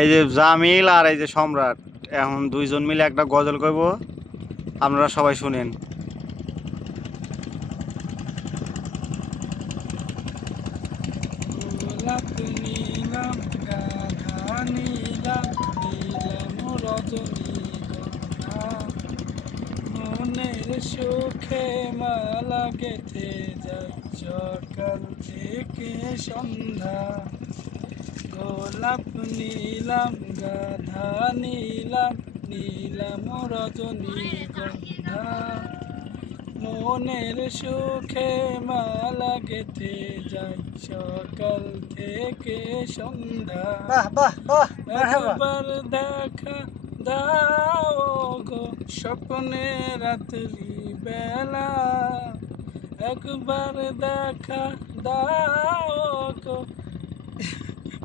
এই যে জামিল আর এই যে সম্রাট, এখন দুইজন মিলে একটা গজল কইব, আপনারা সবাই শুনেন। সুখে মালা গেথে যাই সকাল থেকে সন্ধ্যা। গোলাপ নীলাম গাধা নীলাম নীলাম রজনীগন্ধা। মনের সুখে মালা গেথে যাই সকাল থেকে সন্ধ্যা। একবার দেখা দাও গো স্বপ্নে রাত্রি বেলা। একবার দেখা দাও গো।